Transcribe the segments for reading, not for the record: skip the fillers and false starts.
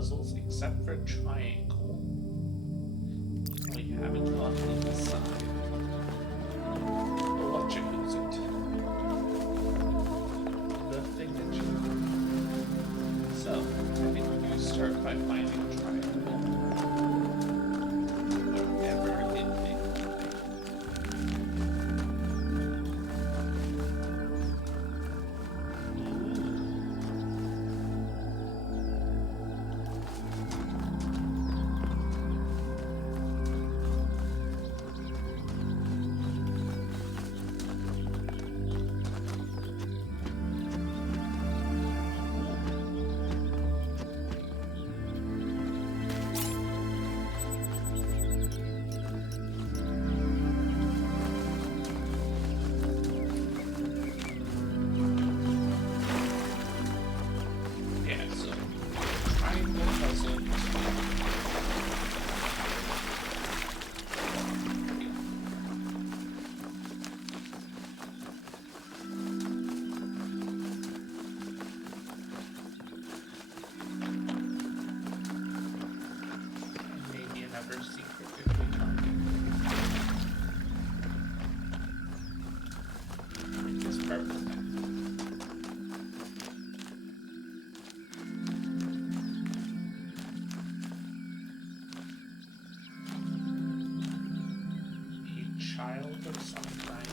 puzzles except for triangle. We haven't gone to the side. But what you use it? The thingamajig. So, I think you start by finding a triangle. Whatever it may be. Child of some kind.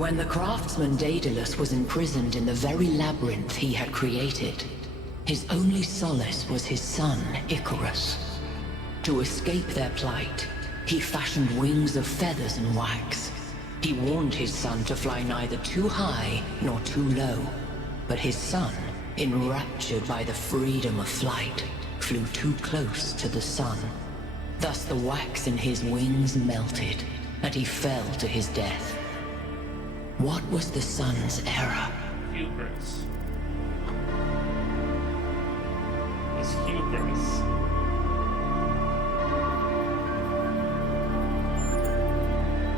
When the craftsman Daedalus was imprisoned in the very labyrinth he had created, his only solace was his son, Icarus. To escape their plight, he fashioned wings of feathers and wax. He warned his son to fly neither too high nor too low, but his son, enraptured by the freedom of flight, flew too close to the sun. Thus the wax in his wings melted, and he fell to his death. What was the sun's error? Hubris. It's hubris.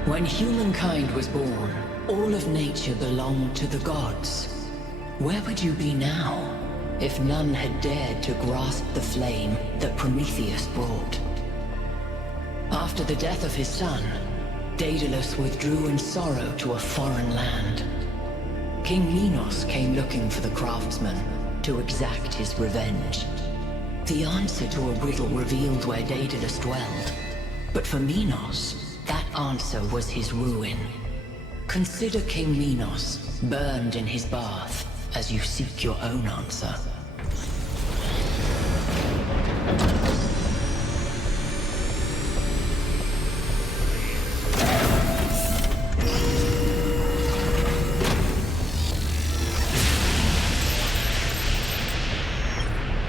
When humankind was born, all of nature belonged to the gods. Where would you be now, if none had dared to grasp the flame that Prometheus brought? After the death of his son, Daedalus withdrew in sorrow to a foreign land. King Minos came looking for the craftsman to exact his revenge. The answer to a riddle revealed where Daedalus dwelled, but for Minos, that answer was his ruin. Consider King Minos, burned in his bath, as you seek your own answer.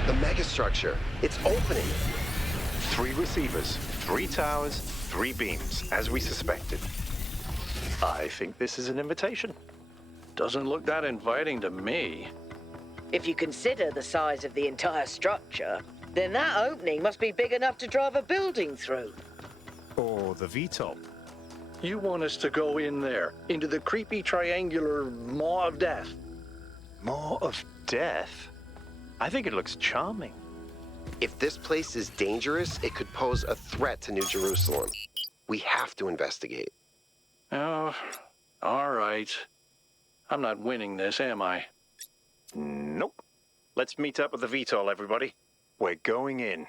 The megastructure, it's opening. 3 receivers, 3 towers, 3 beams, as we suspected. I think this is an invitation. Doesn't look that inviting to me. If you consider the size of the entire structure, then that opening must be big enough to drive a building through. Or the VTOL. You want us to go in there, into the creepy triangular maw of death? Maw of death? I think it looks charming. If this place is dangerous, it could pose a threat to New Jerusalem. We have to investigate. Oh, all right. I'm not winning this, am I? Nope. Let's meet up with the VTOL, everybody. We're going in.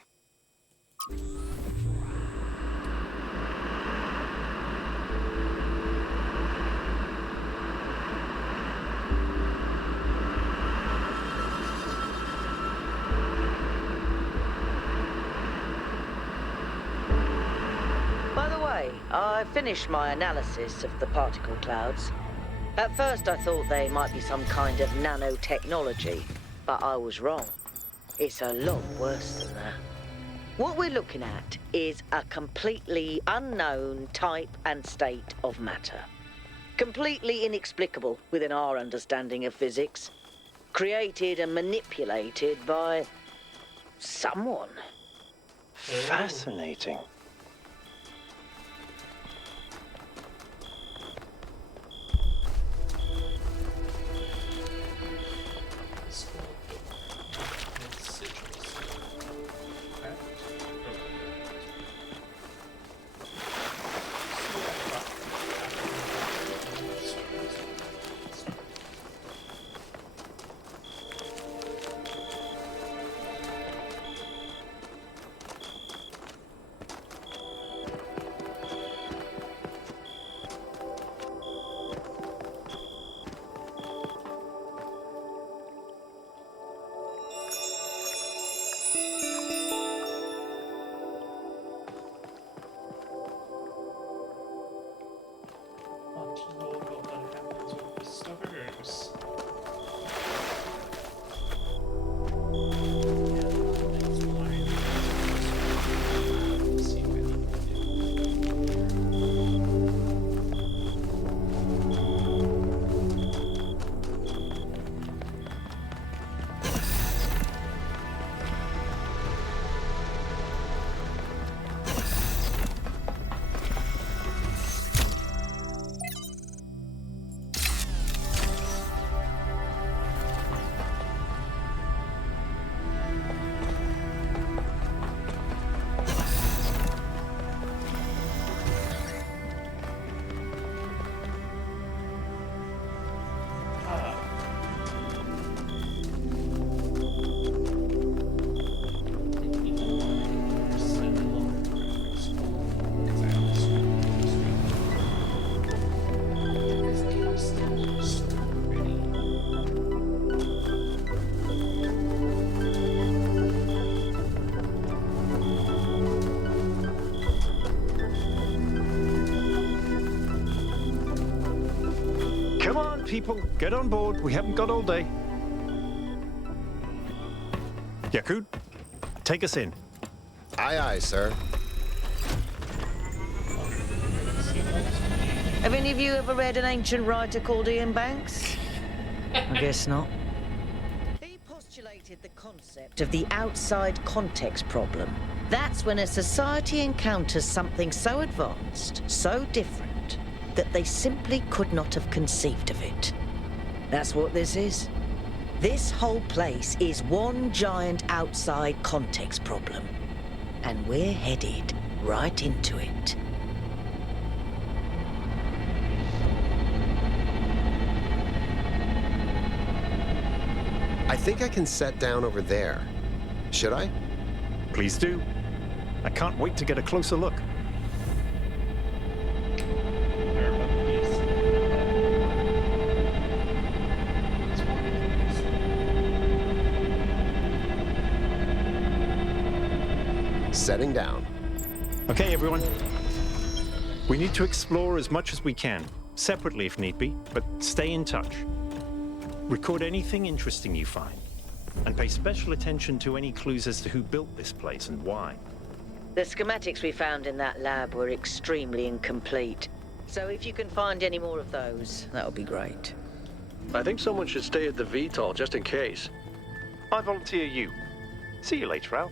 By the way, I finished my analysis of the particle clouds. At first I thought they might be some kind of nanotechnology, but I was wrong. It's a lot worse than that. What we're looking at is a completely unknown type and state of matter. Completely inexplicable within our understanding of physics. Created and manipulated by someone. Fascinating. Come on, people, get on board. We haven't got all day. Yakut, take us in. Aye, aye, sir. Have any of you ever read an ancient writer called Ian Banks? I guess not. He postulated the concept of the outside context problem. That's when a society encounters something so advanced, so different, that they simply could not have conceived of it. That's what this is. This whole place is one giant outside context problem. And we're headed right into it. I think I can set down over there. Should I? Please do. I can't wait to get a closer look. Setting down. Okay, everyone. We need to explore as much as we can, separately if need be, but stay in touch. Record anything interesting you find, and pay special attention to any clues as to who built this place and why. The schematics we found in that lab were extremely incomplete. So if you can find any more of those, that would be great. I think someone should stay at the VTOL just in case. I volunteer you. See you later, Al.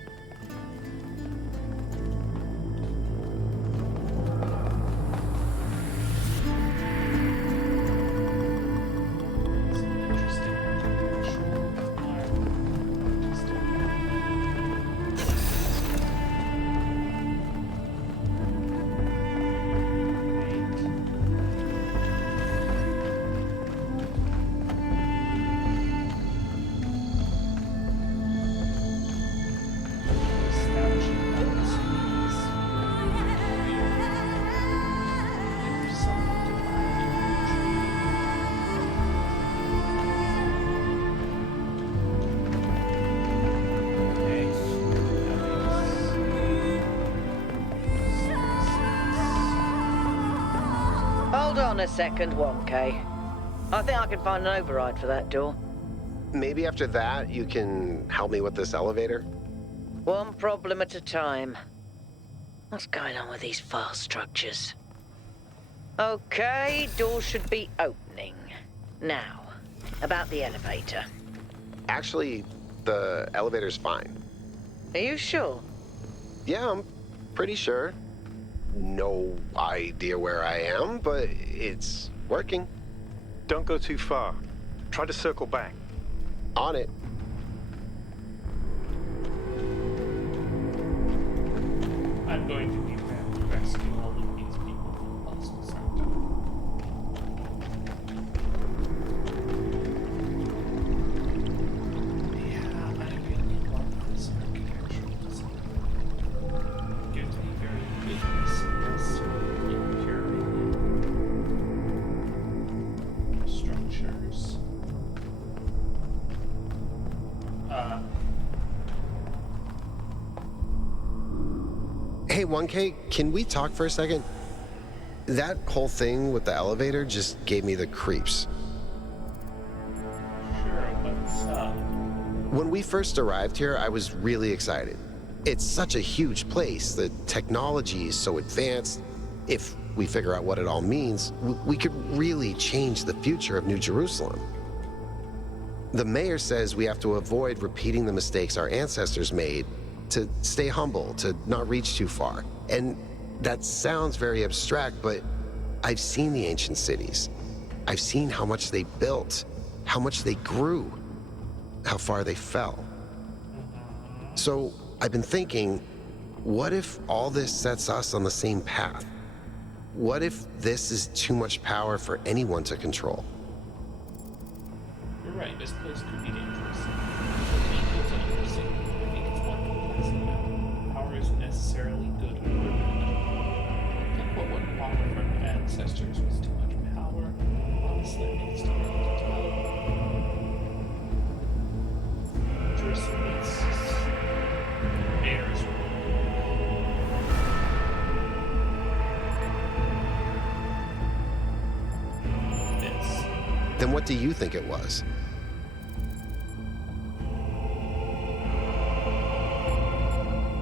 Hold on a second, 1K. I think I can find an override for that door. Maybe after that, you can help me with this elevator? One problem at a time. What's going on with these file structures? Okay, door should be opening. Now, about the elevator. Actually, the elevator's fine. Are you sure? Yeah, I'm pretty sure. No idea where I am, but it's working. Don't go too far. Try to circle back. On it. I'm going to need them to rescue all of these people from Lost Sector. Yeah, I really love this architectural design. It gives me very business in structures. Hey, 1K, can we talk for a second? That whole thing with the elevator just gave me the creeps. Sure, what's up? When we first arrived here, I was really excited. It's such a huge place. The technology is so advanced. If we figure out what it all means, we could really change the future of New Jerusalem. The mayor says we have to avoid repeating the mistakes our ancestors made, to stay humble, to not reach too far. And that sounds very abstract, but I've seen the ancient cities. I've seen how much they built, how much they grew, how far they fell. So I've been thinking, what if all this sets us on the same path? What if this is too much power for anyone to control? You're right, this place could be dangerous. For me, it's interesting. I think it's one complexity. Power isn't necessarily good or bad. Like what went wrong with our ancestors was too much power. Honestly, I think it's too early to tell. Jerusalem needs mayors. This. Then what do you think it was?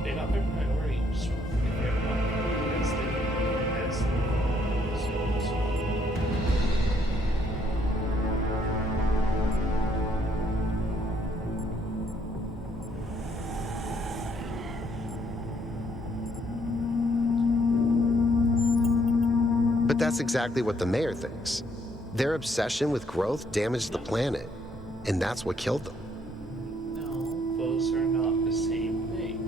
They got their priority. Just don't forget everyone as But that's exactly what the mayor thinks. Their obsession with growth damaged the planet, and that's what killed them. No, those are not the same thing.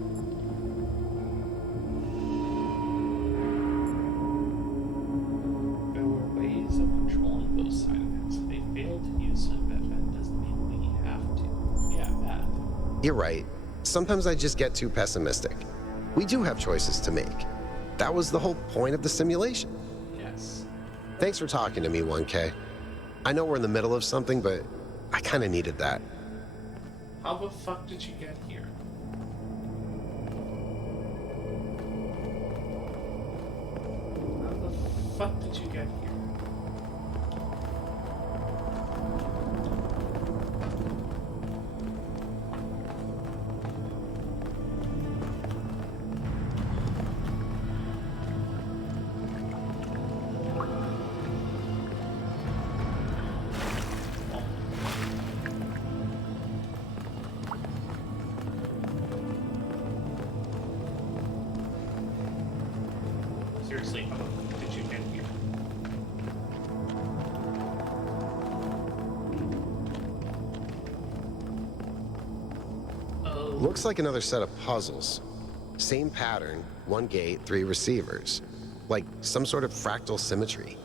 There were ways of controlling those side effects. If they failed to use them, that doesn't mean we have to. Yeah, that. You're right. Sometimes I just get too pessimistic. We do have choices to make. That was the whole point of the simulation. Yes. Thanks for talking to me, 1K. I know we're in the middle of something, but I kind of needed that. How the fuck did you get here? How the fuck did you get here? Seriously, how the fuck did you get here? Oh. Looks like another set of puzzles. Same pattern, 1 gate, 3 receivers. Like some sort of fractal symmetry.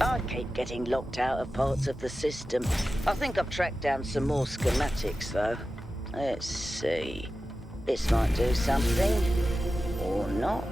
I keep getting locked out of parts of the system. I think I've tracked down some more schematics, though. Let's see. This might do something. Or not.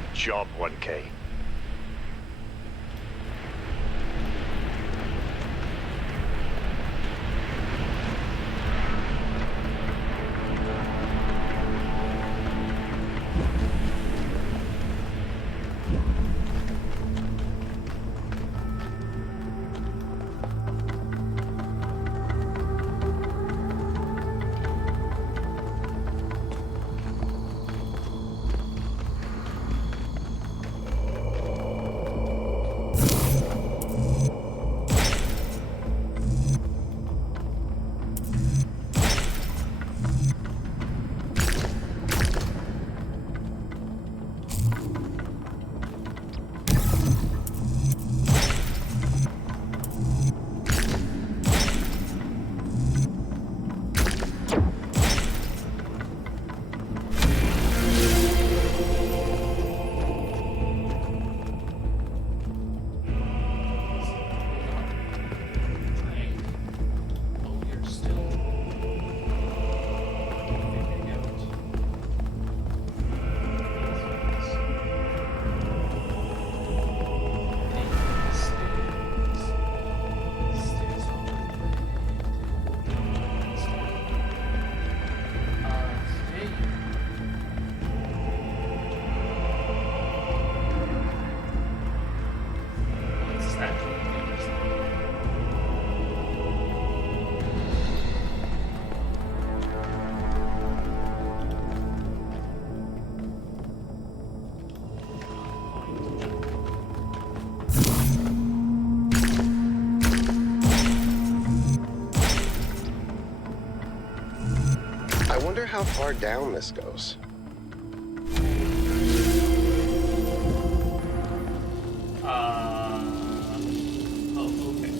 Good job, 1K. I wonder how far down this goes. Oh, okay.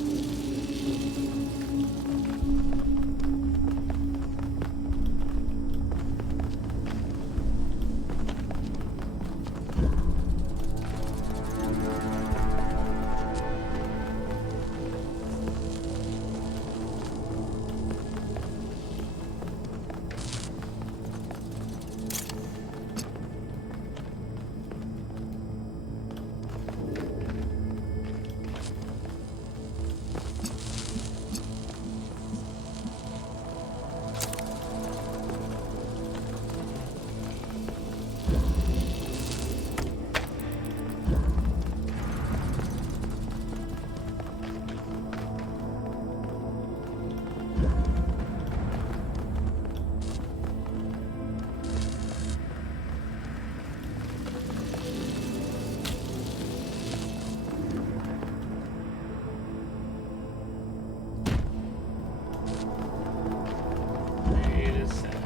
Wait a sec.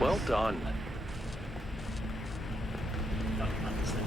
Well done. Not this thing.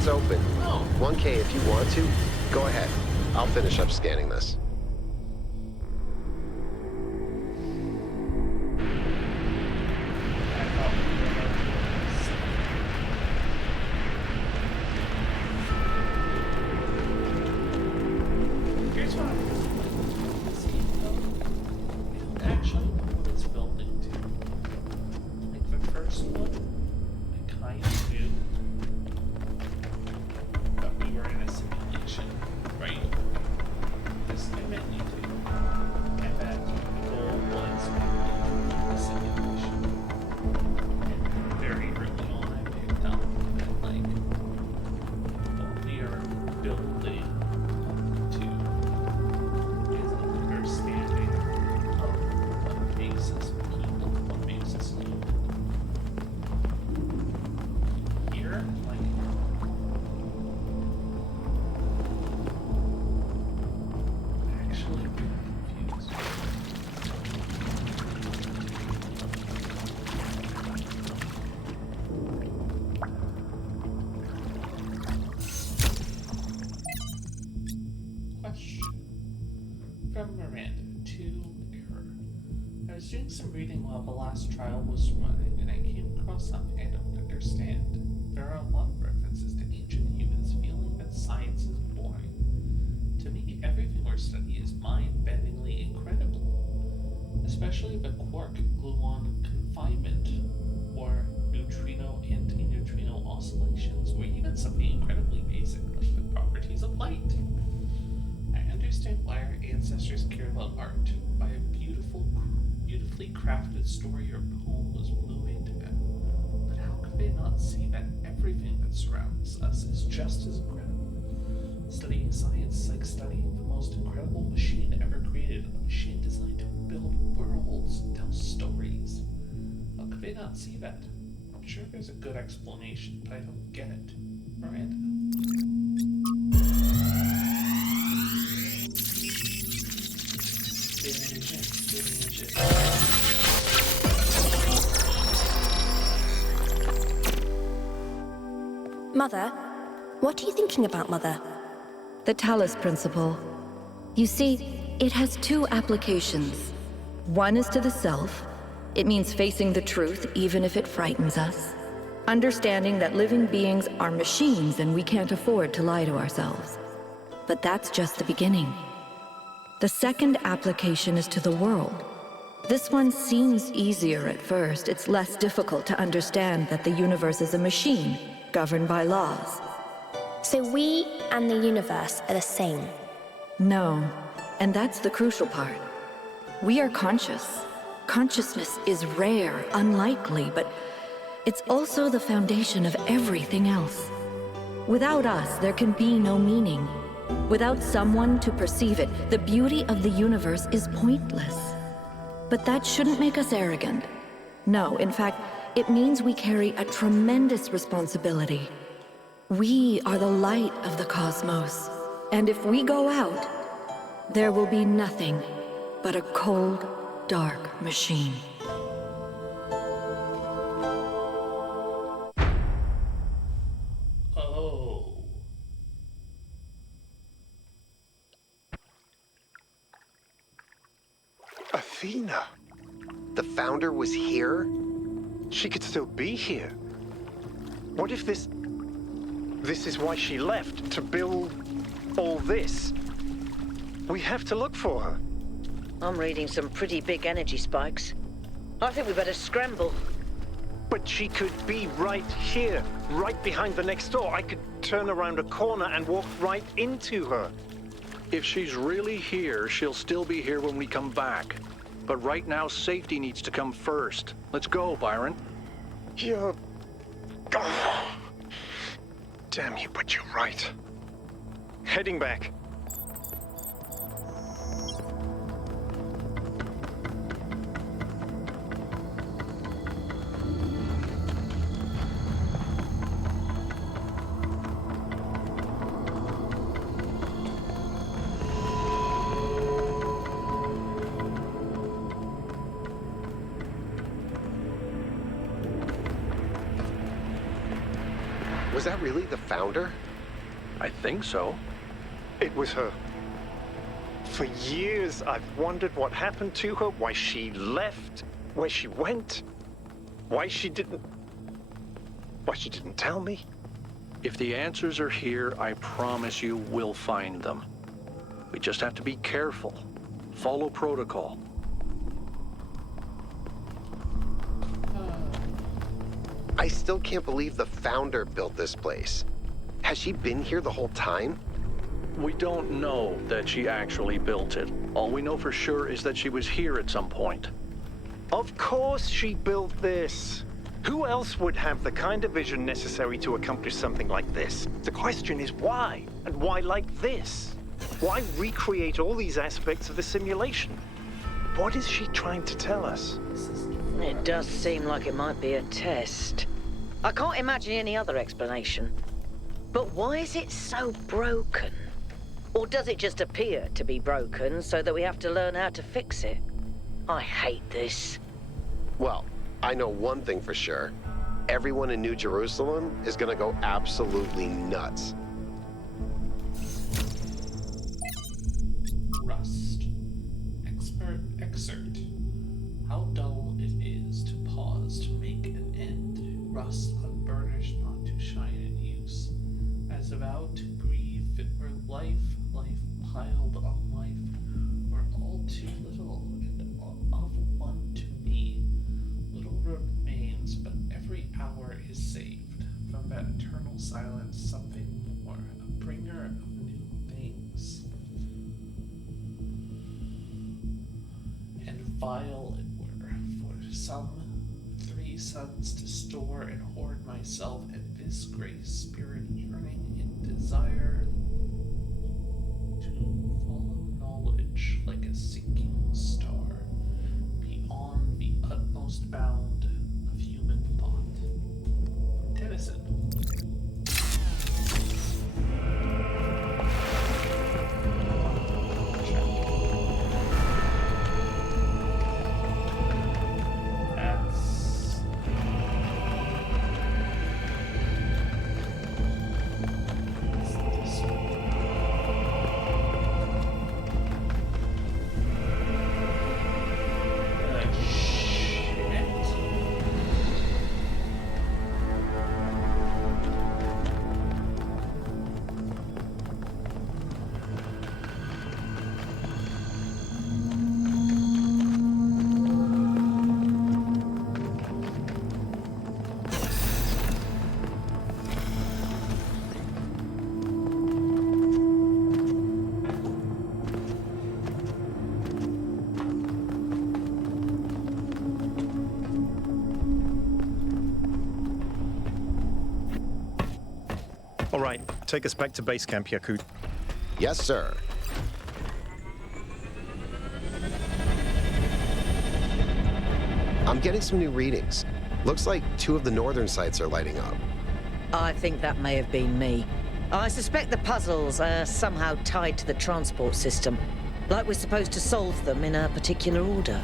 It's open. Oh. 1K if you want to. Go ahead. I'll finish up scanning this. Here's what I'm seeing though. I don't actually know what it's building to. Like the first one, I kind of knew that we were in a simulation, right? This I meant you to. And that the goal was a simulation. And very early on I picked up that like what we are building to is an understanding of what makes us people, what makes us human. Here, like actually really confused. Question from Miranda to Error. I was doing some reading while the last trial was running, and I came across something I don't understand. There are a lot of references to ancient humans feeling that science is boring. To me, everything we're studying is mind-bendingly incredible. Especially the quark gluon confinement, or neutrino-antineutrino oscillations, or even something incredibly basic like the properties of light. I understand why our ancestors cared about art, why a beautifully crafted story or poem was moving to them. But how could they not see that everything that surrounds us is just as incredible? Studying science is like studying the most incredible machine ever created, a machine designed to build worlds and tell stories. How could they not see that? I'm sure there's a good explanation, but I don't get it. Miranda. Mother? What are you thinking about, Mother? The Talos Principle. You see, it has two applications. One is to the self. It means facing the truth even if it frightens us. Understanding that living beings are machines and we can't afford to lie to ourselves. But that's just the beginning. The second application is to the world. This one seems easier at first. It's less difficult to understand that the universe is a machine, governed by laws. So we and the universe are the same. No, and that's the crucial part. We are conscious. Consciousness is rare, unlikely, but it's also the foundation of everything else. Without us, there can be no meaning. Without someone to perceive it, the beauty of the universe is pointless. But that shouldn't make us arrogant. No, in fact, it means we carry a tremendous responsibility. We are the light of the cosmos. And if we go out, there will be nothing but a cold, dark machine. Oh. Athena! The founder was here? She could still be here. What if this is why she left, to build all this? We have to look for her. I'm reading some pretty big energy spikes. I think we better scramble. But she could be right here, right behind the next door. I could turn around a corner and walk right into her. If she's really here, she'll still be here when we come back. But right now, safety needs to come first. Let's go, Byron. You're... Oh. Damn you, but you're right. Heading back. Was that really the founder? I think so. It was her. For years, I've wondered what happened to her, why she left, where she went, why she didn't tell me. If the answers are here, I promise you we'll find them. We just have to be careful. Follow protocol. I still can't believe the founder built this place. Has she been here the whole time? We don't know that she actually built it. All we know for sure is that she was here at some point. Of course she built this. Who else would have the kind of vision necessary to accomplish something like this? The question is why? And why like this? Why recreate all these aspects of the simulation? What is she trying to tell us? It does seem like it might be a test. I can't imagine any other explanation. But why is it so broken? Or does it just appear to be broken so that we have to learn how to fix it? I hate this. Well, I know one thing for sure. Everyone in New Jerusalem is gonna go absolutely nuts. Rust. Excerpt. How dull it is to pause to make an end. Rust unburnished, not to shine in use. As about to breathe, fit were life piled on life, were all too little, and of one to me. Little remains, but every hour is saved. From that eternal silence, something more, a bringer of new things. And vile it were, for some 3 suns to store and hoard myself, and this great spirit yearning in desire to follow knowledge like a sinking star, beyond the utmost bound of human thought. Tennyson. All right, take us back to base camp, Yakut. Yes, sir. I'm getting some new readings. Looks like 2 of the northern sites are lighting up. I think that may have been me. I suspect the puzzles are somehow tied to the transport system, like we're supposed to solve them in a particular order.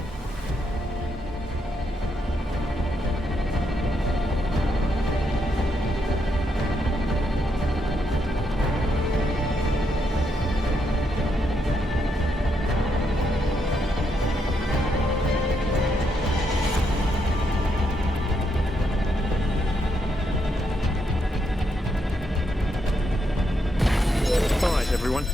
All right, everyone.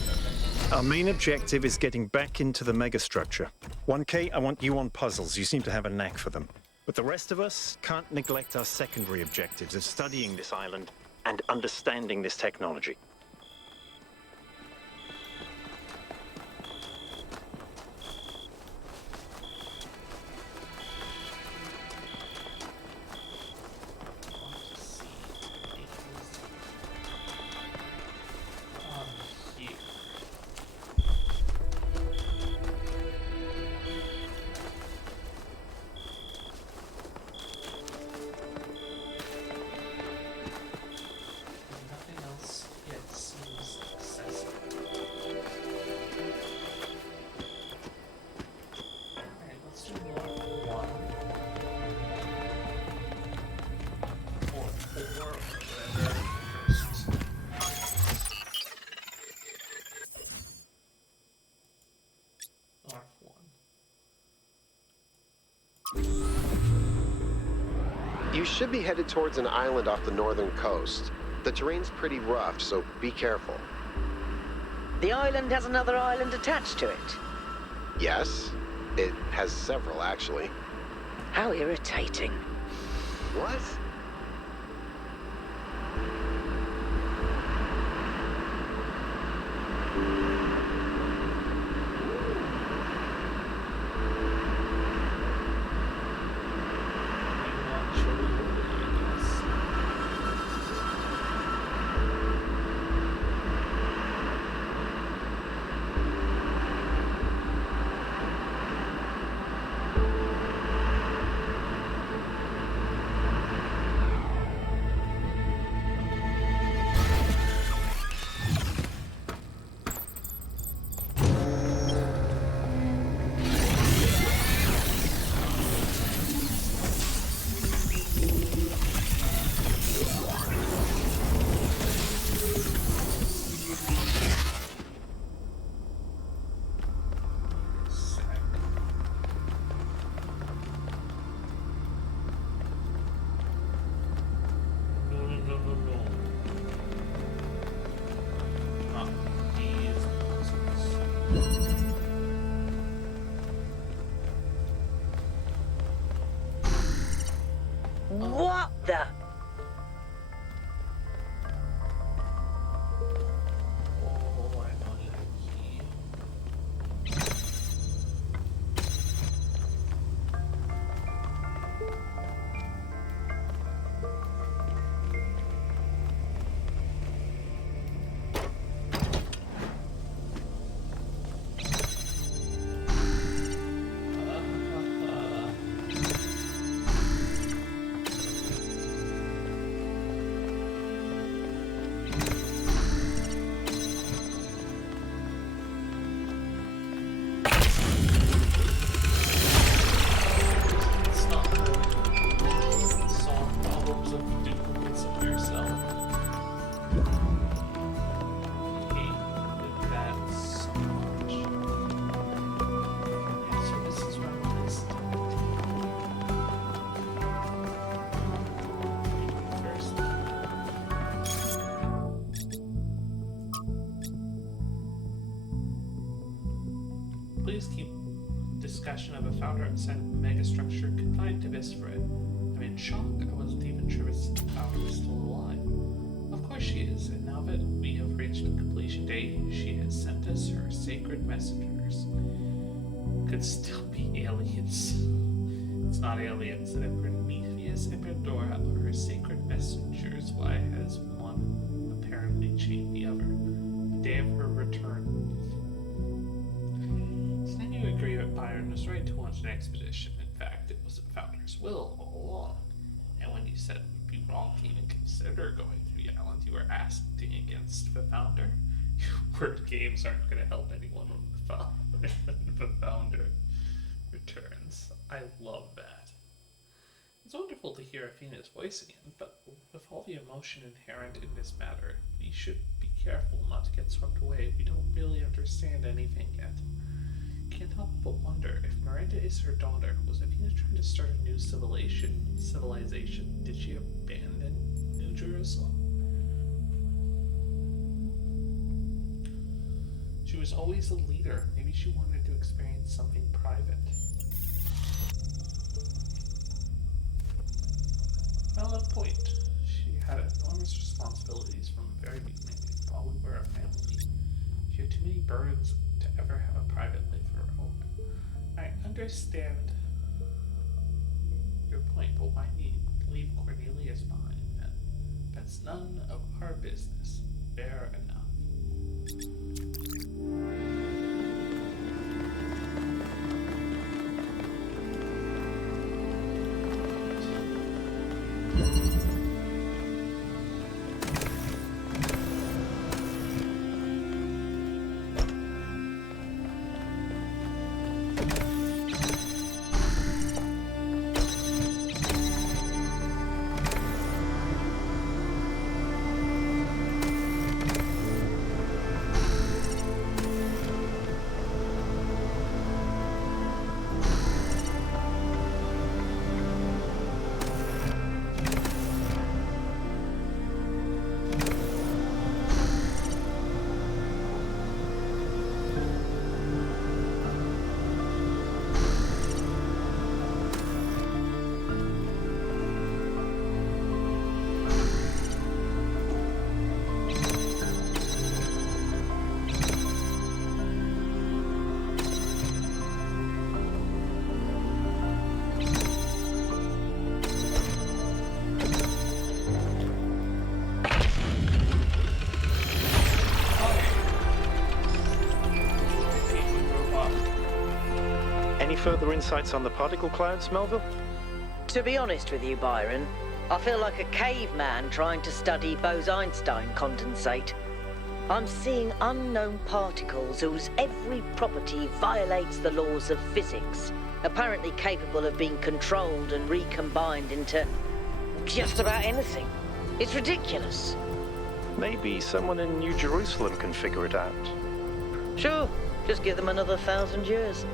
Our main objective is getting back into the megastructure. 1K, I want you on puzzles. You seem to have a knack for them. But the rest of us can't neglect our secondary objectives of studying this island and understanding this technology. Nothing else yet. You should be headed towards an island off the northern coast. The terrain's pretty rough, so be careful. The island has another island attached to it. Yes, it has several, actually. How irritating. What? What the? Please keep discussion of a founder and megastructure confined to Visfred. I'm in shock. I wasn't even sure if the founder was still alive. Of course she is, and now that we have reached the completion date, she has sent us her sacred messengers. Could still be aliens. It's not aliens that have Prometheus and Pandora are her sacred messengers. Why has one apparently chained the other? The day of her return. You agree that Byron was right to launch an expedition. In fact, it was the Founder's will all along. And when you said it would be wrong to even consider going to the island, you were acting against the Founder. Word games aren't going to help anyone when the Founder returns. I love that. It's wonderful to hear Athena's voice again, but with all the emotion inherent in this matter, we should be careful not to get swept away. We don't really understand anything yet. Can't help but wonder if Miranda is her daughter. Was Athena trying to start a new civilization? Did she abandon New Jerusalem? She was always a leader. Maybe she wanted to experience something private. Valid point. She had enormous responsibilities from the very beginning while we were a family. She had too many burdens to ever have a private life of her own. I understand your point, but why leave Cornelius behind then? That's none of our business. Fair enough. further insights on the particle clouds, Melville? To be honest with you, Byron, I feel like a caveman trying to study Bose-Einstein condensate. I'm seeing unknown particles whose every property violates the laws of physics, apparently capable of being controlled and recombined into just about anything. It's ridiculous. Maybe someone in New Jerusalem can figure it out. Sure, just give them another 1,000 years.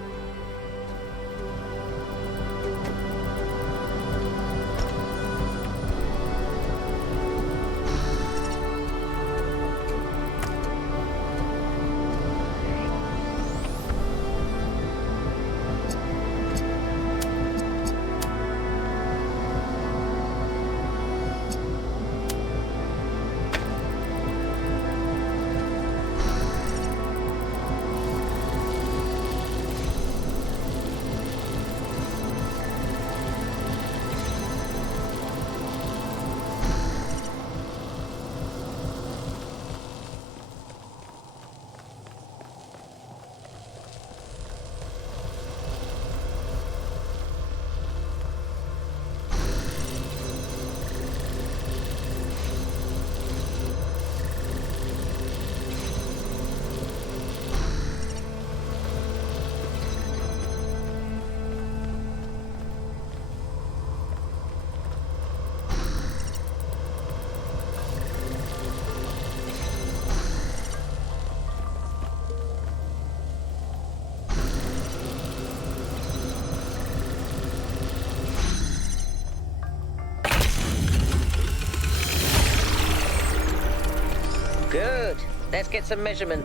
Good. Let's get some measurement.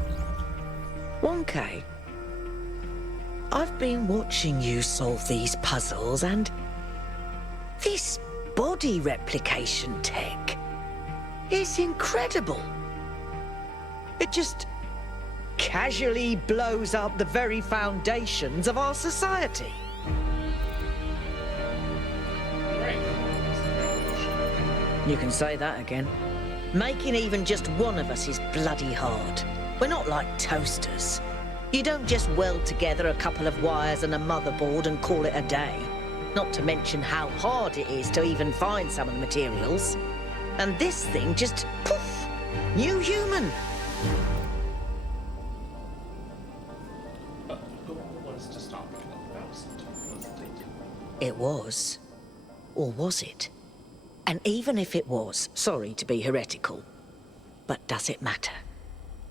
1K. I've been watching you solve these puzzles, and this body replication tech is incredible. It just casually blows up the very foundations of our society. You can say that again. Making even just one of us is bloody hard. We're not like toasters. You don't just weld together a couple of wires and a motherboard and call it a day. Not to mention how hard it is to even find some of the materials. And this thing just, poof, new human. But who was to stop it? Wasn't it? It was. Or was it? And even if it was, sorry to be heretical, but does it matter?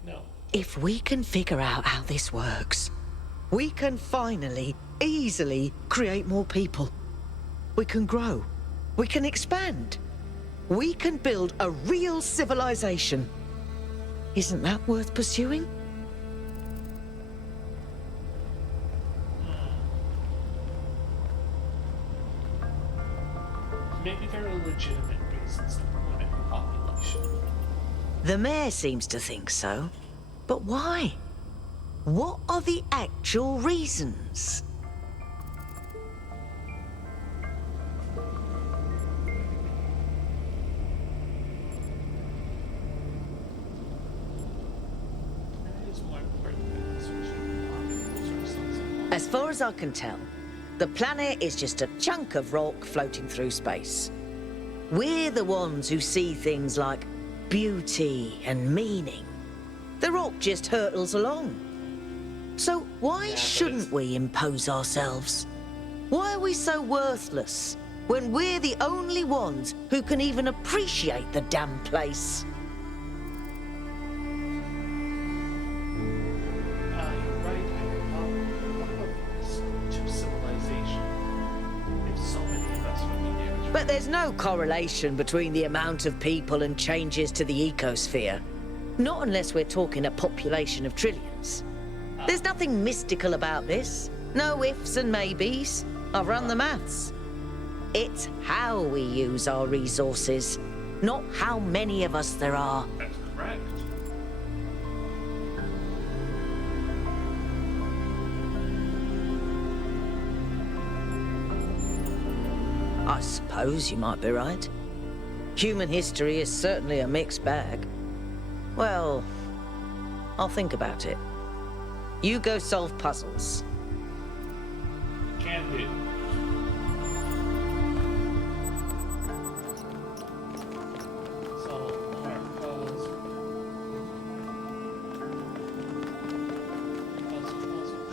No. If we can figure out how this works, we can finally, easily create more people. We can grow. We can expand. We can build a real civilization. Isn't that worth pursuing? Maybe there are legitimate reasons to limit the population. The mayor seems to think so. But why? What are the actual reasons? It is more important than this resources. As far as I can tell, the planet is just a chunk of rock floating through space. We're the ones who see things like beauty and meaning. The rock just hurtles along. So why shouldn't we impose ourselves? Why are we so worthless when we're the only ones who can even appreciate the damn place? You're right. What about this to civilization? If so many of us would be damaged. But there's no correlation between the amount of people and changes to the ecosphere. Not unless we're talking a population of trillions. There's nothing mystical about this. No ifs and maybes. I've run the maths. It's how we use our resources, not how many of us there are. That's correct. I suppose you might be right. Human history is certainly a mixed bag. Well, I'll think about it. You go solve puzzles. can do. So, alright,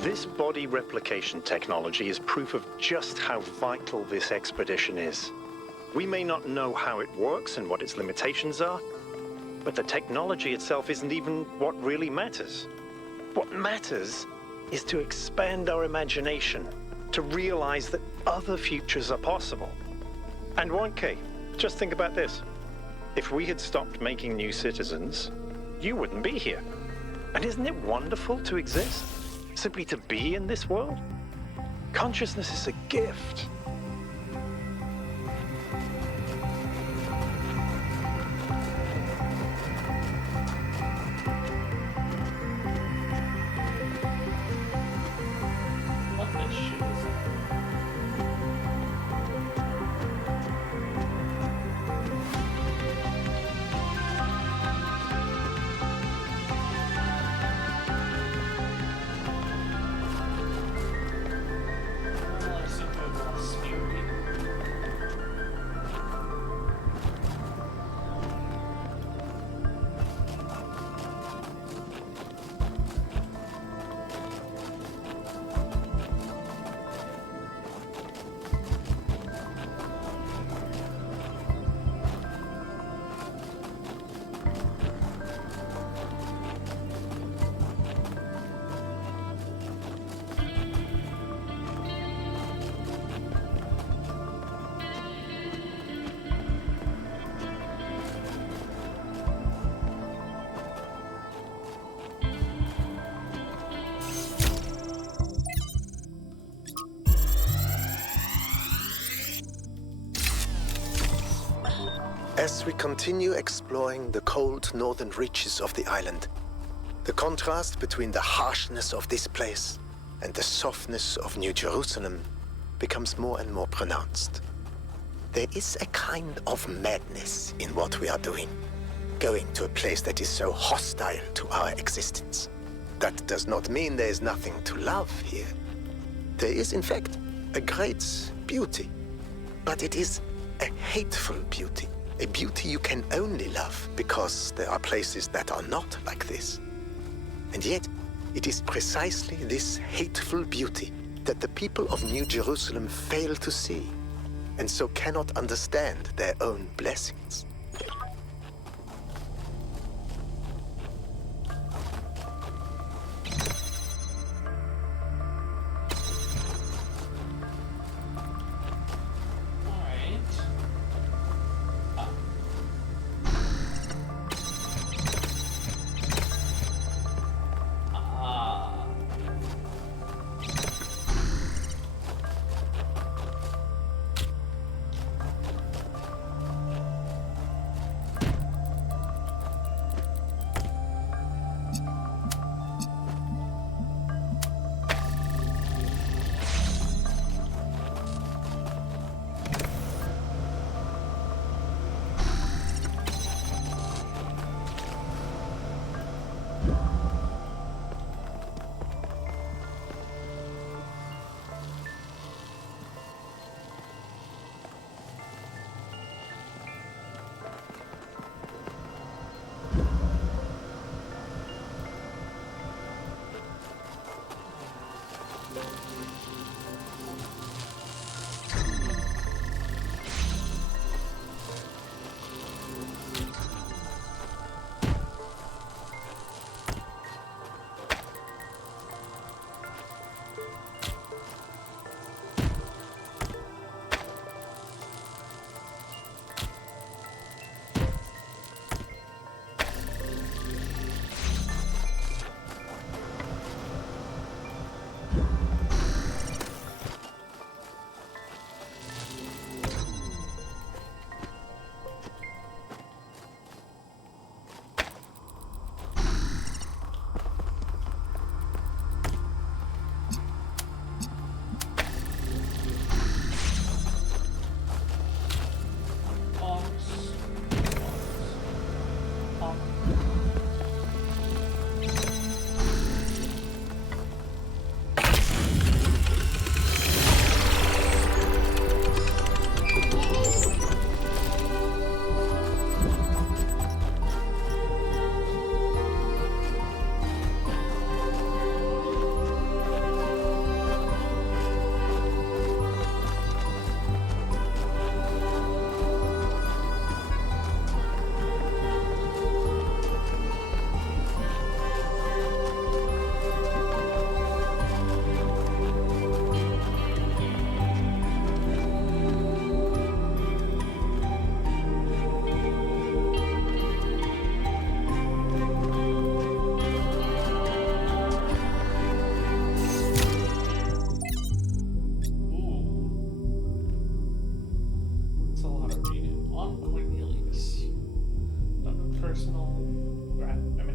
This body replication technology is proof of just how vital this expedition is. We may not know how it works and what its limitations are, but the technology itself isn't even what really matters. What matters is to expand our imagination, to realize that other futures are possible. And 1K, just think about this. If we had stopped making new citizens, you wouldn't be here. And isn't it wonderful to exist? Simply to be in this world? Consciousness is a gift. what this shit is. Well, I assume we're gonna spear people. As we continue exploring the cold northern reaches of the island, the contrast between the harshness of this place and the softness of New Jerusalem becomes more and more pronounced. There is a kind of madness in what we are doing, going to a place that is so hostile to our existence. That does not mean there is nothing to love here. There is, in fact, a great beauty, but it is a hateful beauty. A beauty you can only love because there are places that are not like this. And yet, it is precisely this hateful beauty that the people of New Jerusalem fail to see, and so cannot understand their own blessings. Alright.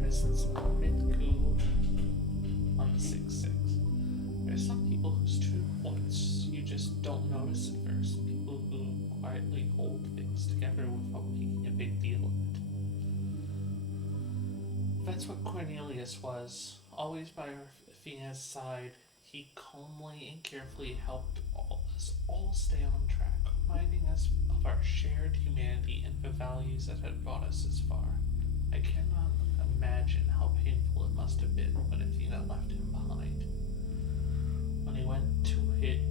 innocence of Mythiku on the 6-6. There's some people whose true points you just don't notice at first. People who quietly hold things together without making a big deal of it. That's what Cornelius was, always by Athena's side. He calmly and carefully helped us all stay on track, reminding us of our shared humanity and the values that had brought us this far. I cannot imagine how painful it must have been when Athena left him behind. When he went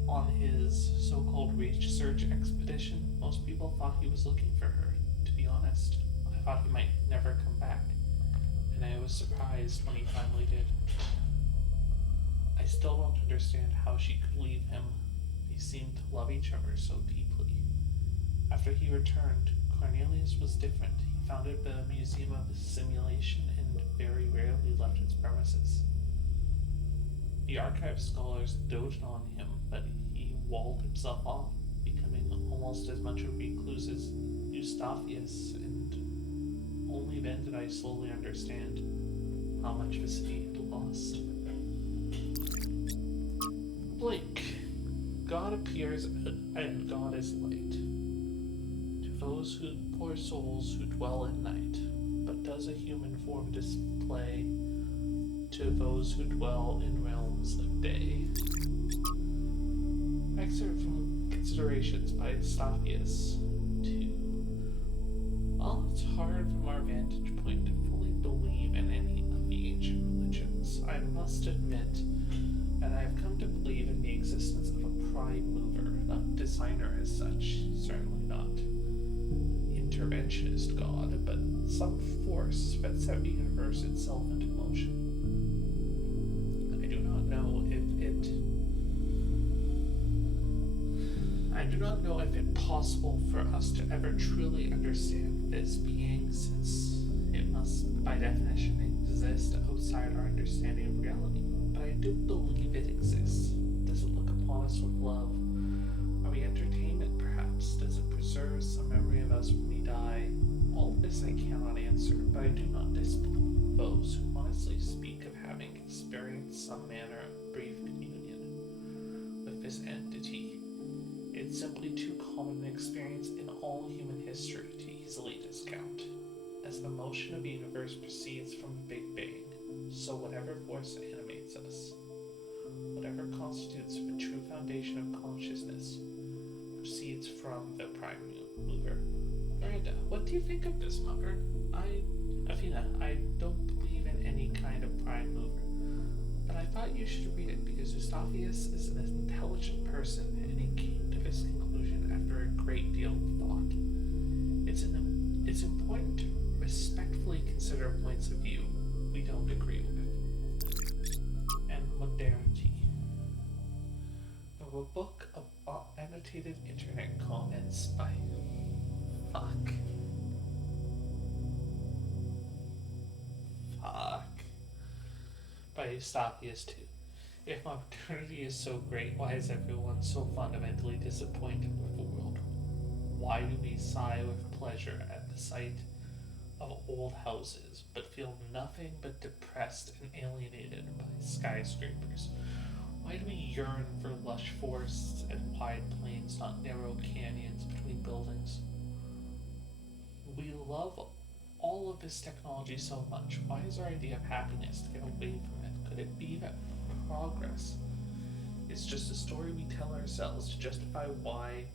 on his so-called research expedition, most people thought he was looking for her. To be honest, I thought he might never come back, and I was surprised when he finally did. I still don't understand how she could leave him. They seemed to love each other so deeply. After he returned, Cornelius was different. He founded the Museum of Simulation and very rarely left its premises. The archive scholars doted on him, but he walled himself off, becoming almost as much a recluse as Eustathius, and only then did I slowly understand how much the city had lost. Blink. God appears and God is light to those poor souls who dwell at night, but does a human form display to those who dwell in realms of day. Excerpt from Considerations by Eustathius 2. While it's hard from our vantage point to fully believe in any of the ancient religions, I must admit that I have come to believe in the existence of a prime mover, not designer as such, certainly not interventionist God, but some force that set the universe itself into motion. I do not know if it's possible for us to ever truly understand this being, since it must, by definition, exist outside our understanding of reality. But I do believe it exists. Does it look upon us with love? Are we entertainment, perhaps? Does it preserve some memory of us when we die? All of this I cannot answer, but I do not disbelieve those who honestly speak of having experienced some manner of brief communion with this entity. It's simply too common an experience in all human history to easily discount. As the motion of the universe proceeds from the Big Bang, so whatever force animates us, whatever constitutes the true foundation of consciousness, proceeds from the prime mover. Miranda, what do you think of this, Mother? Athena, I don't believe in any kind of prime mover, but I thought you should read it because Eustathius is an intelligent person and he came to this conclusion after a great deal of thought. It's important to respectfully consider points of view we don't agree with. And modernity. A book of annotated internet comments by by Eustathius 2. If modernity is so great, why is everyone so fundamentally disappointed with the world? Why do we sigh with pleasure at the sight of old houses, but feel nothing but depressed and alienated by skyscrapers? Why do we yearn for lush forests and wide plains, not narrow canyons between buildings? We love all of this technology so much. Why is our idea of happiness to get away from it? Could it be that progress is just a story we tell ourselves to justify why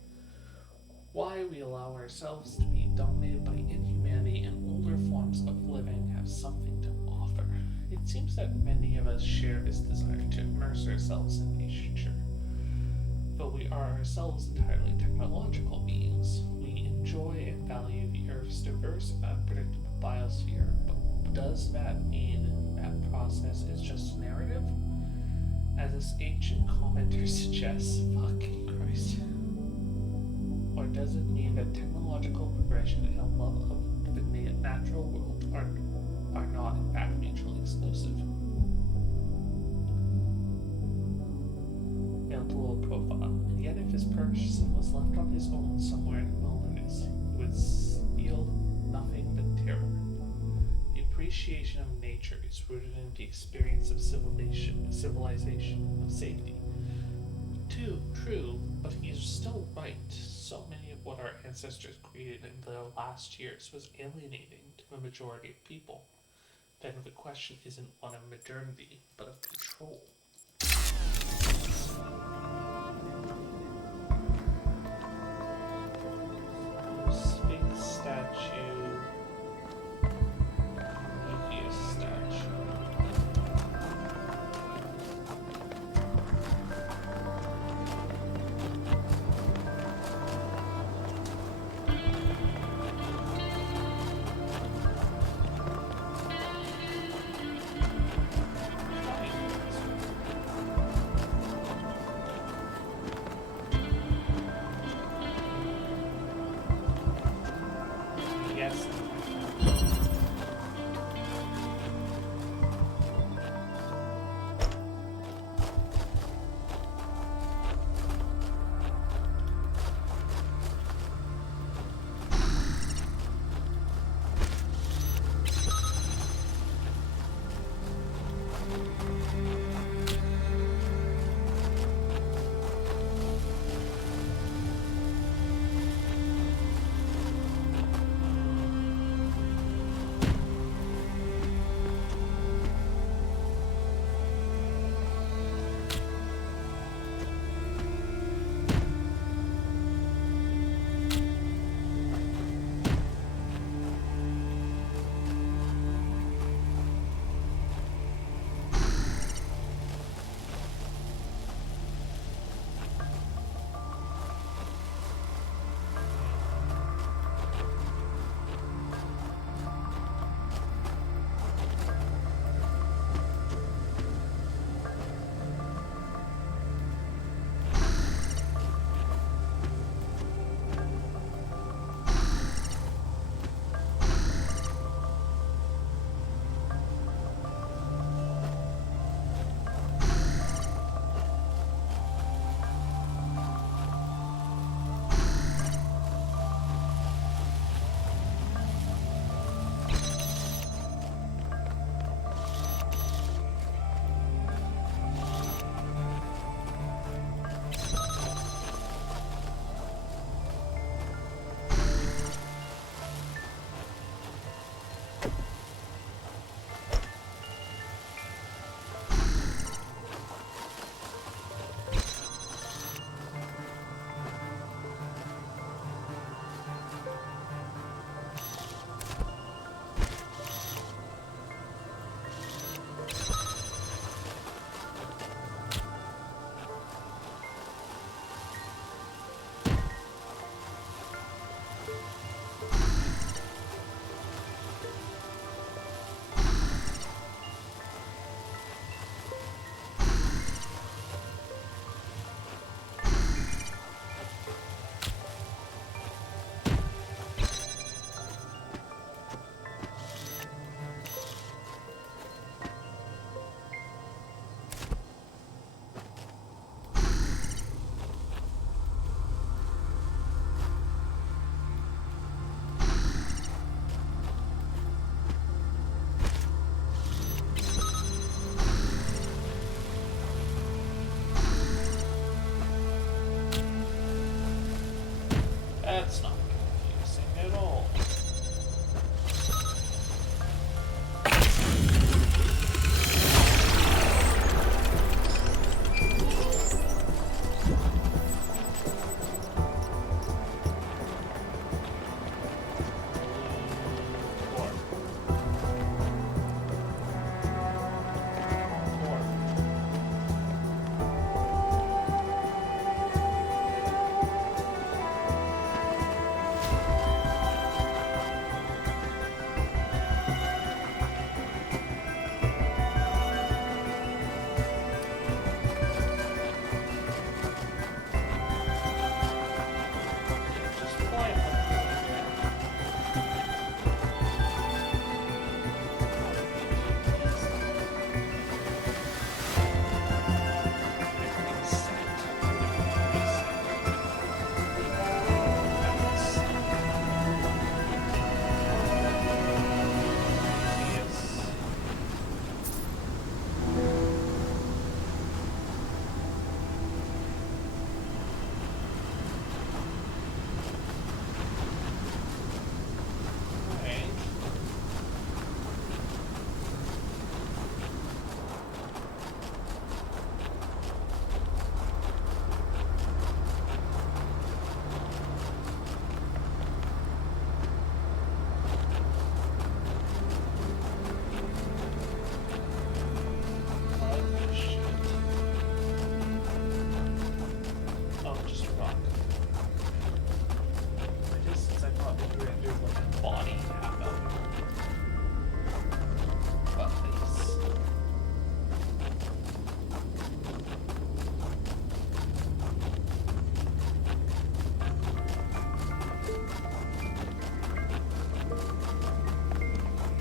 we allow ourselves to be dominated by inhumanity, and older forms of living have something to offer? It seems that many of us share this desire to immerse ourselves in nature. Though we are ourselves entirely technological beings, we enjoy and value the Earth's diverse and unpredictable biosphere, but does that mean that process is just narrative? As this ancient commenter suggests, fucking Christ. Or does it mean that technological progression and a love of the natural world are not in fact mutually exclusive? Failed to low profile, and yet if his person was left on his own somewhere in the wilderness, he would feel nothing but terror. The appreciation of nature is rooted in the experience of civilization, of safety. True, but he's still right. So many of what our ancestors created in the last years was alienating to the majority of people. Then the question isn't one of modernity, but of control. Sphinx statue. Prometheus statue.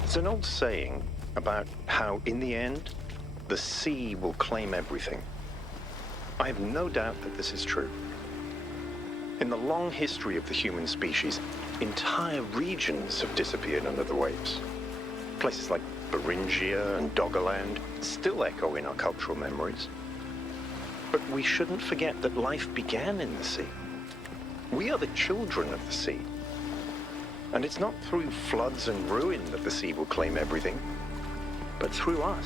It's an old saying about how, in the end, the sea will claim everything. I have no doubt that this is true. In the long history of the human species, entire regions have disappeared under the waves. Places like Beringia and Doggerland still echo in our cultural memories. But we shouldn't forget that life began in the sea. We are the children of the sea. And it's not through floods and ruin that the sea will claim everything, but through us.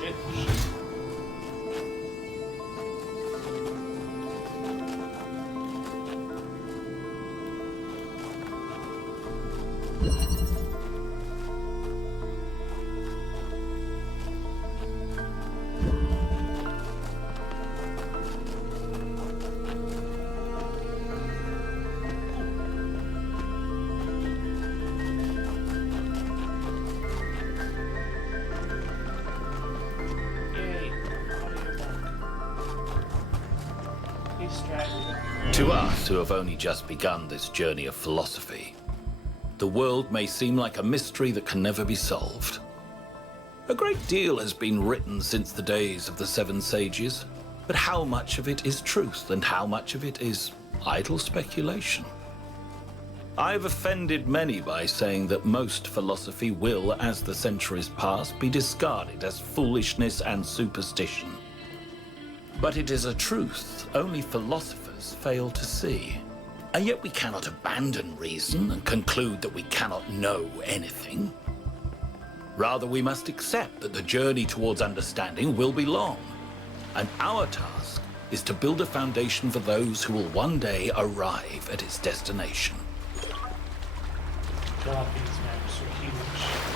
Shit. To us who have only just begun this journey of philosophy, the world may seem like a mystery that can never be solved. A great deal has been written since the days of the Seven Sages, but how much of it is truth and how much of it is idle speculation? I've offended many by saying that most philosophy will, as the centuries pass, be discarded as foolishness and superstition. But it is a truth only philosophers fail to see. And yet we cannot abandon reason and conclude that we cannot know anything. Rather, we must accept that the journey towards understanding will be long, and our task is to build a foundation for those who will one day arrive at its destination. God, these maps are huge.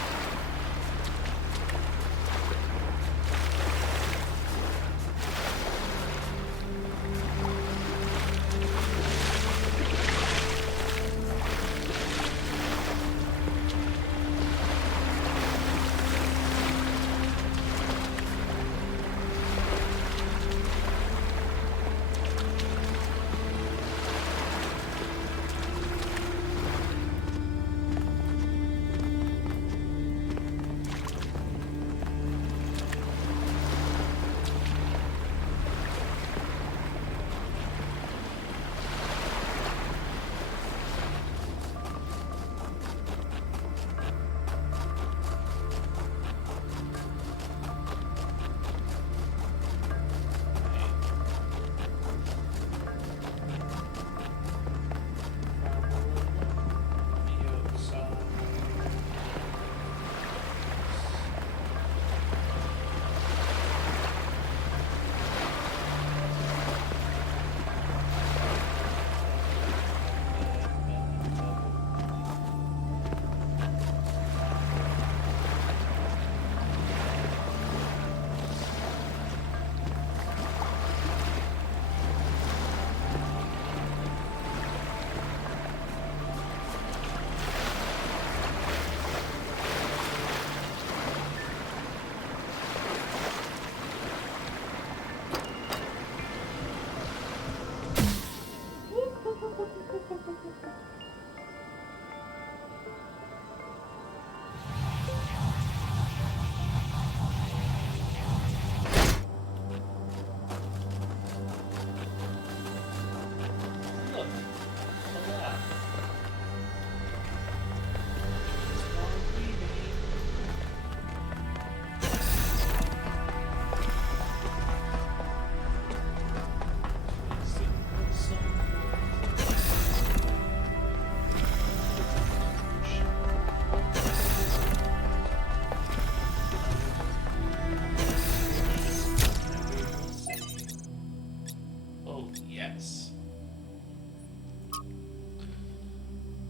Yes.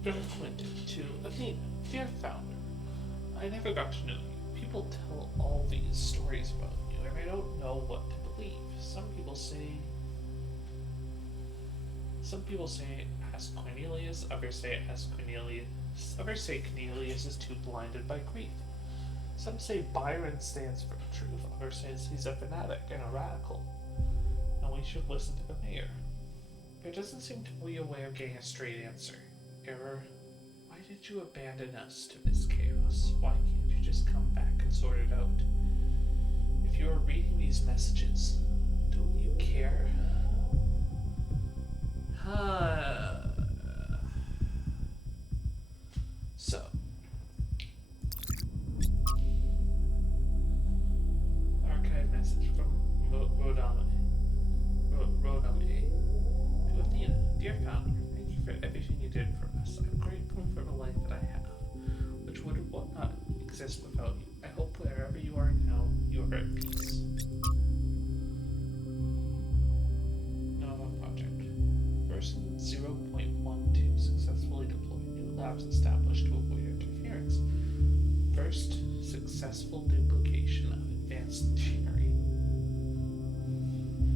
From Quentin to Athena, dear founder. I never got to know you. People tell all these stories about you, and I don't know what to believe. Some people say ask Cornelius, others say ask Cornelius, others say Cornelius is too blinded by grief. Some say Byron stands for the truth, others say he's a fanatic and a radical, and we should listen to the mayor. There doesn't seem to be a way of getting a straight answer. Error, why did you abandon us to this chaos? Why can't you just come back and sort it out? If you are reading these messages, don't you care? So, archive message from Rodame to Athena. Dear founder, thank you for everything you did for us. I'm grateful for the life that I have, which would not exist without you. I hope wherever you are now, you are at peace. Nova Project. Version 0.12 successfully deployed. New labs established to avoid interference. First successful duplication of advanced machinery.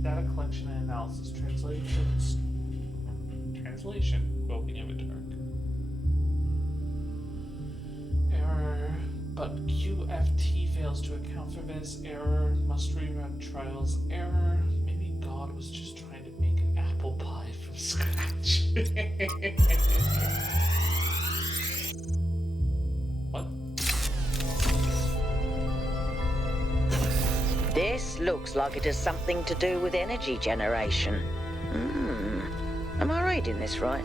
Data collection and analysis. Translation. Groping in the dark. Error. But QFT fails to account for this. Error. Must rerun trials. Error. Maybe God was just trying to make an apple pie from scratch. What? This looks like it has something to do with energy generation. Am I reading this right?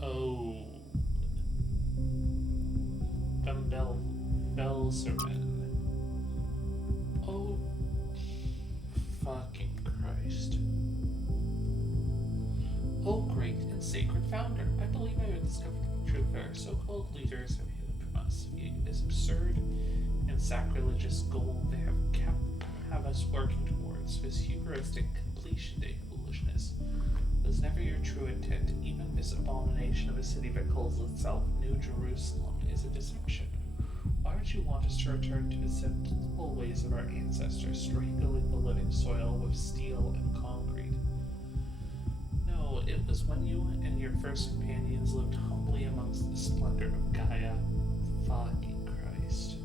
Oh. The Belserman. Oh. Fucking Christ. Oh, great and sacred founder. I believe I have discovered the truth that our so-called leaders have hidden from us. This absurd and sacrilegious goal they have us working towards, this hubristic completion day foolishness, was never your true intent. Even this abomination of a city that calls itself New Jerusalem is a deception. Why would you want us to return to the simple ways of our ancestors, strangling the living soil with steel and concrete? No, it was when you and your first companions lived humbly amongst the splendor of Gaia. Fucking Christ.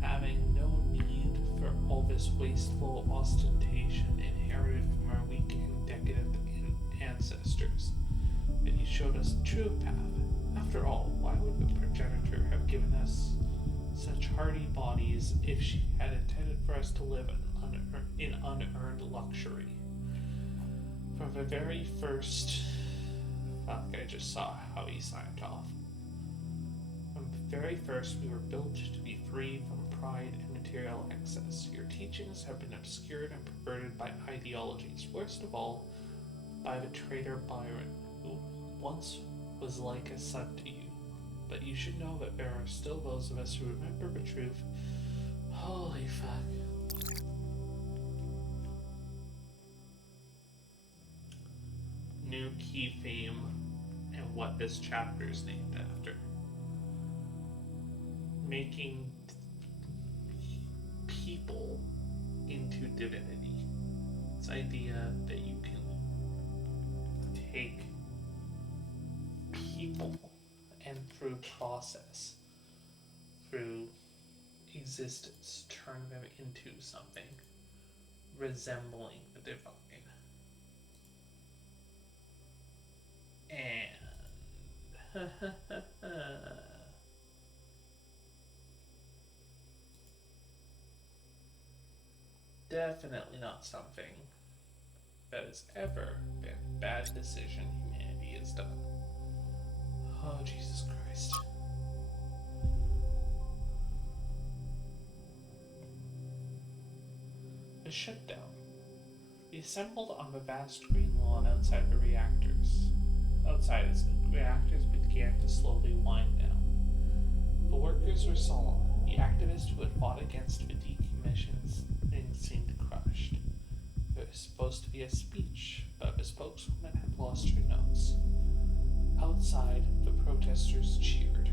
Having no need for all this wasteful ostentation inherited from our weak and decadent ancestors, that you showed us the true path. After all, why would the progenitor have given us such hardy bodies if she had intended for us to live in unearned luxury? From the very first... Fuck, I just saw how he signed off. From the very first, we were built to be free from pride and material excess. Your teachings have been obscured and perverted by ideologies, worst of all, by the traitor Byron, who once was like a son to you. But you should know that there are still those of us who remember the truth. Holy fuck. New key theme and what this chapter is named after. Making people into divinity. This idea that you can take people and through process, through existence, turn them into something resembling the divine. And definitely not something that has ever been a bad decision humanity has done. Oh, Jesus Christ. The shutdown. We assembled on the vast green lawn outside the reactors. Outside is reactors began to slowly wind down. The workers were solemn. The activist who had fought against the decommissioning seemed crushed. There was supposed to be a speech, but the spokeswoman had lost her notes. Outside, the protesters cheered.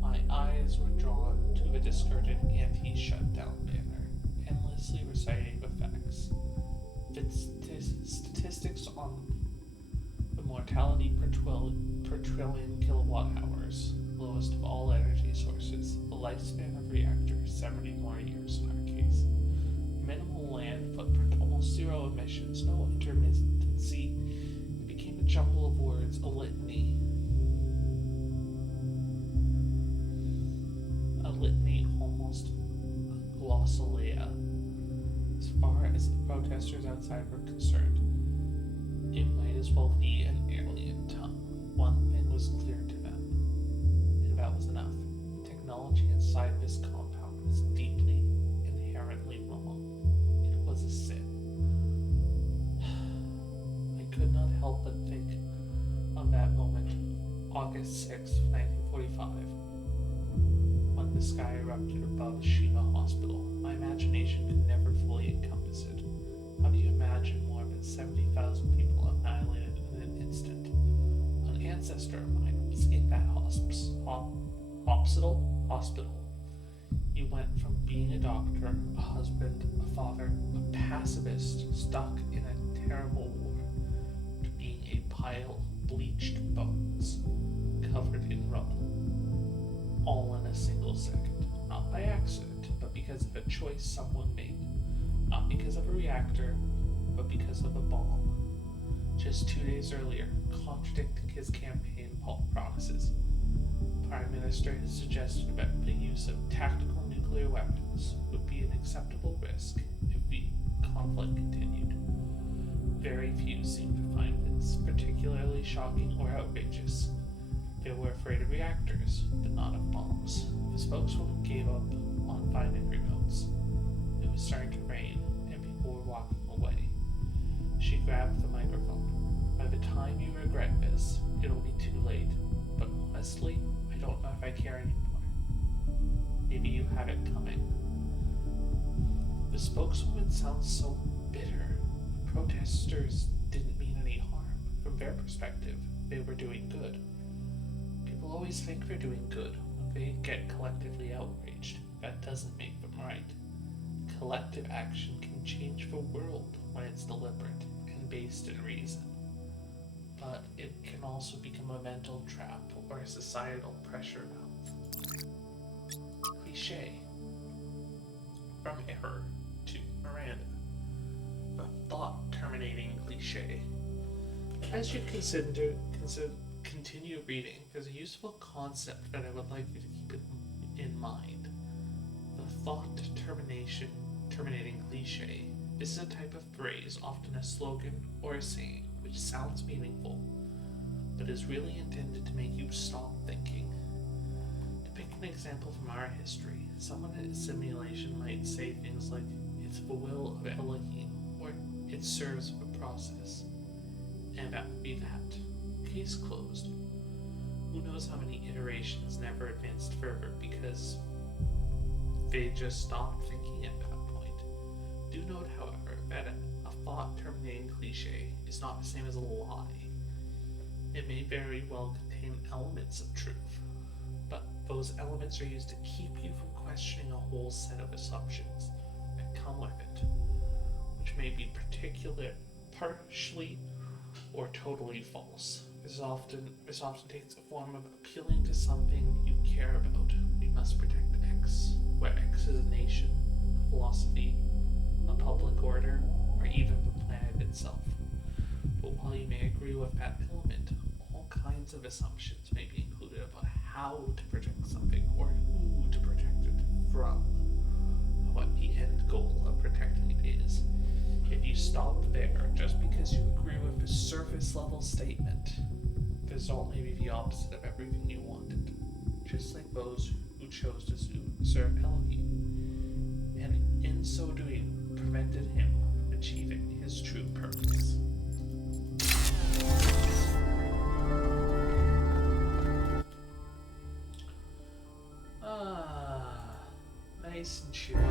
My eyes were drawn to the discarded anti-shutdown banner, endlessly reciting the facts. The statistics on the mortality per trillion kilowatt hours, lowest of all energy sources, the lifespan of reactors, 70 more years in our case. Minimal land footprint, almost zero emissions, no intermittency. It became a jumble of words, a litany. Almost glossolalia. As far as the protesters outside were concerned, it might as well be an alien tongue. One thing was clear to them, and that was enough. Technology inside this compound was deeply, inherently wrong. It was a sin. I could not help but think of that moment, August 6, 1945. When the sky erupted above Shima Hospital, my imagination could never fully encompass it. How do you imagine more than 70,000 people annihilated in an instant? An ancestor of mine was in that hospital. He went from being a doctor, a husband, a father, a pacifist stuck in a terrible war, to being a pile of bleached bones, covered in rubble. All in a single second. Not by accident, but because of a choice someone made. Not because of a reactor, but because of a bomb. Just 2 days earlier, contradicting his campaign promises, the Prime Minister has suggested that the use of tactical nuclear weapons would be an acceptable risk if the conflict continued. Very few seem to find this particularly shocking or outrageous. They were afraid of reactors, but not of bombs. The spokeswoman gave up on finding her notes. It was starting to rain, and people were walking away. She grabbed the microphone. By the time you regret this, it'll be too late. But honestly, I don't know if I care anymore. Maybe you have it coming. The spokeswoman sounds so bitter. The protesters didn't mean any harm. From their perspective, they were doing good. People always think they're doing good when they get collectively outraged. That doesn't make them right. Collective action can change the world when it's deliberate and based in reason. But it can also become a mental trap or a societal pressure valve. Cliché. From error to Miranda. The thought-terminating cliché. As you continue reading, there's a useful concept that I would like you to keep in mind. The thought-terminating cliché. This is a type of phrase, often a slogan or a saying, which sounds meaningful, but is really intended to make you stop thinking. To pick an example from our history, someone in a simulation might say things like, "It's the will of Elohim," or "It serves the process." And that would be that. Case closed. Who knows how many iterations never advanced further because they just stopped thinking at that point. Do note, however, that a thought-terminating cliché is not the same as a lie. It may very well contain elements of truth, but those elements are used to keep you from questioning a whole set of assumptions that come with it, which may be partially or totally false. This often takes the form of appealing to something you care about. We must protect X, where X is a nation, a philosophy, a public order, or even the planet itself. But while you may agree with that element, all kinds of assumptions may be included about how to protect something or who to protect it from, what the end goal of protecting it is. If you stop there just because you agree with a surface level statement, the result may be the opposite of everything you wanted, just like those who chose to serve Elohim, and in so doing prevented him from achieving his true purpose. space and shit.